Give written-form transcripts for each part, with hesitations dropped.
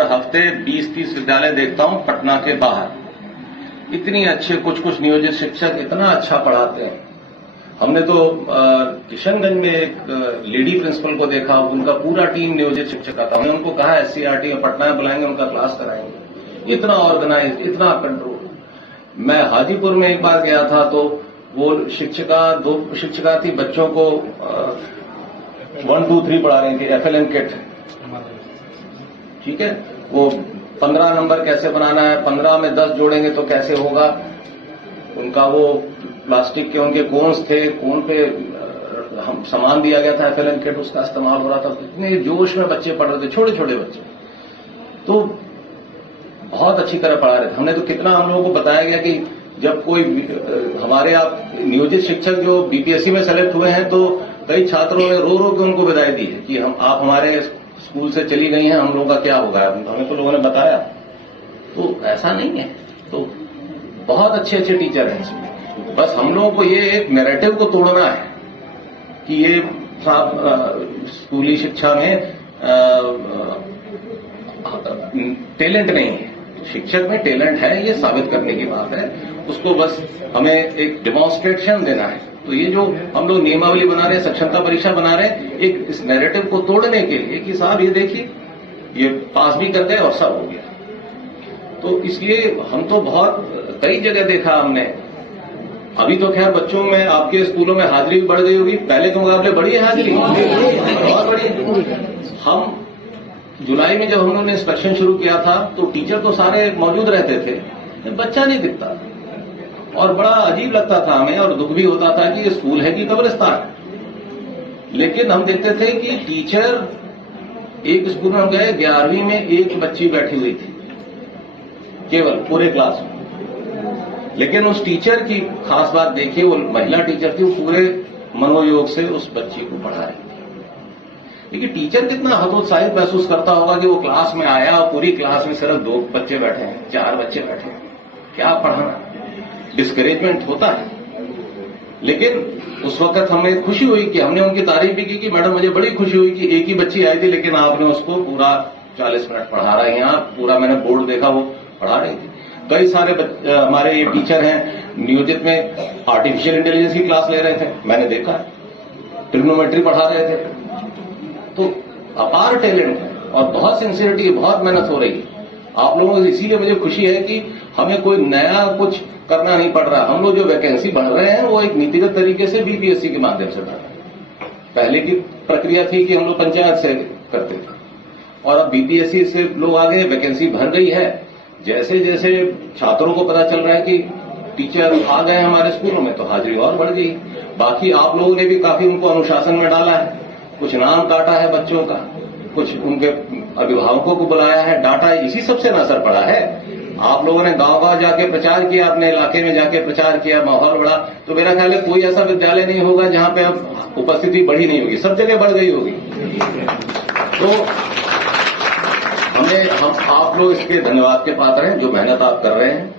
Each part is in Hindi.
हर हफ्ते 20-30 विद्यालय देखता हूं पटना के बाहर। इतनी अच्छे कुछ नियोजित शिक्षक इतना अच्छा पढ़ाते हैं। हमने तो किशनगंज में एक लेडी प्रिंसिपल को देखा, उनका पूरा टीम नियोजित शिक्षक का था। हमने उनको कहा SCRT में पटना में बुलाएंगे, उनका क्लास कराएंगे। इतना ऑर्गेनाइज, इतना कंट्रोल। मैं हाजीपुर में एक बार गया था तो वो दो शिक्षिका थी, बच्चों को 1 2 3 पढ़ा रही थी, FLN किट। ठीक है, वो 15 नंबर कैसे बनाना है, 15 में 10 जोड़ेंगे तो कैसे होगा। उनका वो प्लास्टिक के उनके कोन्स थे, कोन पे हम सामान दिया गया था FLN किट, उसका इस्तेमाल हो रहा था। इतने जोश में बच्चे पढ़ रहे थे, छोटे छोटे बच्चे, तो बहुत अच्छी तरह पढ़ा रहे थे। हमने तो कितना हम लोगों को बताया गया कि जब कोई हमारे आप नियोजित शिक्षक जो BPSC में सेलेक्ट हुए हैं, तो कई छात्रों ने रो रो के उनको विदाई दी है कि आप हमारे स्कूल से चली गई हैं, हम लोगों का क्या होगा। हमें तो लोगों ने बताया, तो ऐसा नहीं है। तो बहुत अच्छे अच्छे टीचर हैं इसमें। बस हम लोगों को ये एक नैरेटिव को तोड़ना है कि ये स्कूली शिक्षा में टैलेंट नहीं है। शिक्षक में टैलेंट है, ये साबित करने की बात है। उसको बस हमें एक डेमोन्स्ट्रेशन देना है। तो ये जो हम लोग नियमावली बना रहे हैं, सक्षमता परीक्षा बना रहे हैं, एक इस नैरेटिव को तोड़ने के लिए कि साहब ये देखिए, ये पास भी कर गए और सब हो गया। तो इसलिए हम तो बहुत कई जगह देखा हमने। अभी तो खैर बच्चों में आपके स्कूलों में हाजिरी भी बढ़ गई होगी, पहले के मुकाबले बढ़ी है हाजिरी, बहुत बड़ी। हम जुलाई में जब हम लोगों ने इंस्पेक्शन शुरू किया था तो टीचर तो सारे मौजूद रहते थे, बच्चा नहीं दिखता और बड़ा अजीब लगता था हमें, और दुख भी होता था कि ये स्कूल है कि कब्रिस्तान। लेकिन हम देखते थे कि टीचर, एक स्कूल में हम गए, 11वीं में एक बच्ची बैठी हुई थी केवल पूरे क्लास में। लेकिन उस टीचर की खास बात देखिए, वो महिला टीचर थी, वो पूरे मनोयोग से उस बच्ची को पढ़ा रही थी। लेकिन टीचर कितना हतोत्साहित महसूस करता होगा कि वो क्लास में आया और पूरी क्लास में सिर्फ 2 बच्चे बैठे हैं, 4 बच्चे बैठे हैं, क्या पढ़ाना। डिस्करेजमेंट होता है। लेकिन उस वक्त हमें खुशी हुई कि हमने उनकी तारीफ भी की कि मैडम मुझे बड़ी खुशी हुई कि एक ही बच्ची आई थी, लेकिन आपने उसको पूरा 40 मिनट पढ़ा रही हैं आप। पूरा मैंने बोर्ड देखा, वो पढ़ा रही थी। कई सारे हमारे ये टीचर हैं नियोजित में आर्टिफिशियल इंटेलिजेंस की क्लास ले रहे थे, मैंने देखा। ट्रिग्नोमेट्री पढ़ा रहे थे। तो अपार टैलेंट है और बहुत सिंसियरिटी है, बहुत मेहनत हो रही है आप लोगों को। इसीलिए मुझे खुशी है कि हमें कोई नया कुछ करना नहीं पड़ रहा। हम लोग जो वैकेंसी भर रहे हैं वो एक नीतिगत तरीके से BPSC के माध्यम से भर रहे हैं। पहले की प्रक्रिया थी कि हम लोग पंचायत से करते थे, और अब BPSC से लोग आ गए, वैकेंसी भर गई है। जैसे जैसे छात्रों को पता चल रहा है कि टीचर आ गए हमारे स्कूलों में, तो हाजिरी और बढ़ गई। बाकी आप लोगों ने भी काफी उनको अनुशासन में डाला है, कुछ नाम काटा है बच्चों का, कुछ उनके अभिभावकों को बुलाया है, डांटा है। इसी सबसे असर पड़ा है। आप लोगों ने गांव-गांव जाके प्रचार किया, अपने इलाके में जाके प्रचार किया, माहौल बढ़ा। तो मेरा ख्याल है कोई ऐसा विद्यालय नहीं होगा जहां पे अब उपस्थिति बढ़ी नहीं होगी, सब जगह बढ़ गई होगी। तो हम आप लोग इसके धन्यवाद के पात्र हैं, जो मेहनत आप कर रहे हैं।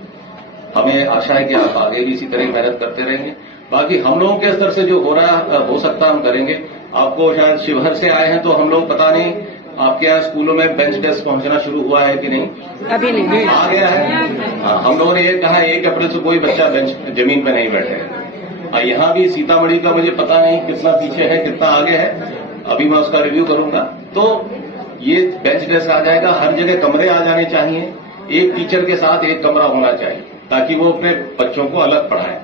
हमें आशा है कि आप आगे भी इसी तरह मेहनत करते रहेंगे। बाकी हम लोगों के स्तर से जो हो रहा है, हो सकता हम करेंगे। आपको शायद शिवहर से आए हैं, तो हम लोग पता नहीं आपके यहाँ स्कूलों में बेंच डेस्क पहुंचना शुरू हुआ है कि नहीं? अभी नहीं आ गया है। हाँ, हम लोगों ने ये कहा 1 अप्रैल से कोई बच्चा जमीन पे नहीं बैठेगा। यहाँ भी सीतामढ़ी का मुझे पता नहीं कितना पीछे है, कितना आगे है, अभी मैं उसका रिव्यू करूंगा। तो ये बेंच डेस्क आ जाएगा। हर जगह कमरे आ जाने चाहिए, एक टीचर के साथ एक कमरा होना चाहिए, ताकि वो अपने बच्चों को अलग पढ़ाए।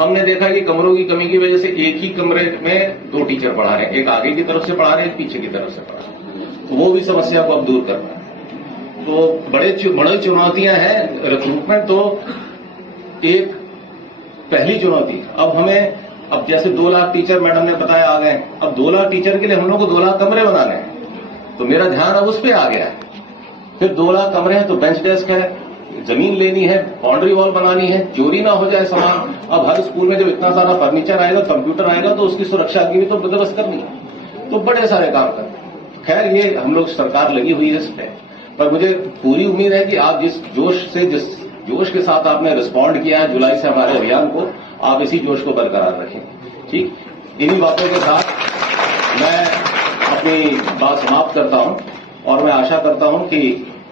हमने देखा कि कमरों की कमी की वजह से एक ही कमरे में 2 टीचर पढ़ा रहे हैं, एक आगे की तरफ से पढ़ा रहे हैं, एक पीछे की तरफ से पढ़ा रहे हैं। तो वो भी समस्या को अब दूर करना है। तो बड़ी चुनौतियां हैं रिक्रूटमेंट। तो एक पहली चुनौती, अब हमें, अब जैसे 2 लाख टीचर मैडम ने बताया आ गए, अब 2 लाख टीचर के लिए हम लोग को 2 लाख कमरे बनाने हैं। तो मेरा ध्यान अब उस पर आ गया है। फिर 2 लाख कमरे हैं तो बेंच डेस्क है, जमीन लेनी है, बाउंड्री वॉल बनानी है, चोरी ना हो जाए सामान। अब हर स्कूल में जब इतना सारा फर्नीचर आएगा, कंप्यूटर आएगा, तो उसकी सुरक्षा की भी तो बंदोबस्त करनी है। तो बड़े सारे काम करने। खैर ये हम लोग सरकार लगी हुई है इस पर मुझे पूरी उम्मीद है कि आप जिस जोश के साथ आपने रिस्पॉन्ड किया है जुलाई से हमारे अभियान को, आप इसी जोश को बरकरार रखें। ठीक, इन्हीं बातों के साथ मैं अपनी बात समाप्त करता हूं और मैं आशा करता हूं कि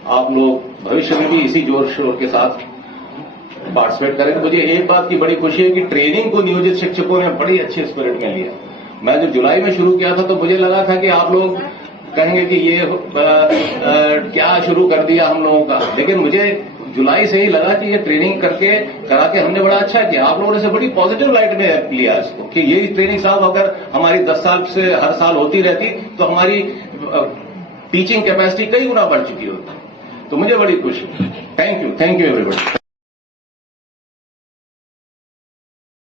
आप लोग भविष्य में भी इसी जोर शोर के साथ पार्टिसिपेट करें। मुझे एक बात की बड़ी खुशी है कि ट्रेनिंग को नियोजित शिक्षकों ने बड़ी अच्छे स्पिरिट में लिया। मैं जब जुलाई में शुरू किया था तो मुझे लगा था कि आप लोग कहेंगे कि ये क्या शुरू कर दिया हम लोगों का, लेकिन मुझे जुलाई से ही लगा कि ये ट्रेनिंग करा के हमने बड़ा अच्छा किया। आप लोगों ने से बड़ी पॉजिटिव लाइट में लिया इसको कि ये ट्रेनिंग साहब अगर हमारी 10 साल से हर साल होती रहती तो हमारी टीचिंग कैपेसिटी कई गुना बढ़ चुकी होती। तो मुझे बड़ी खुशी। Thank you everybody.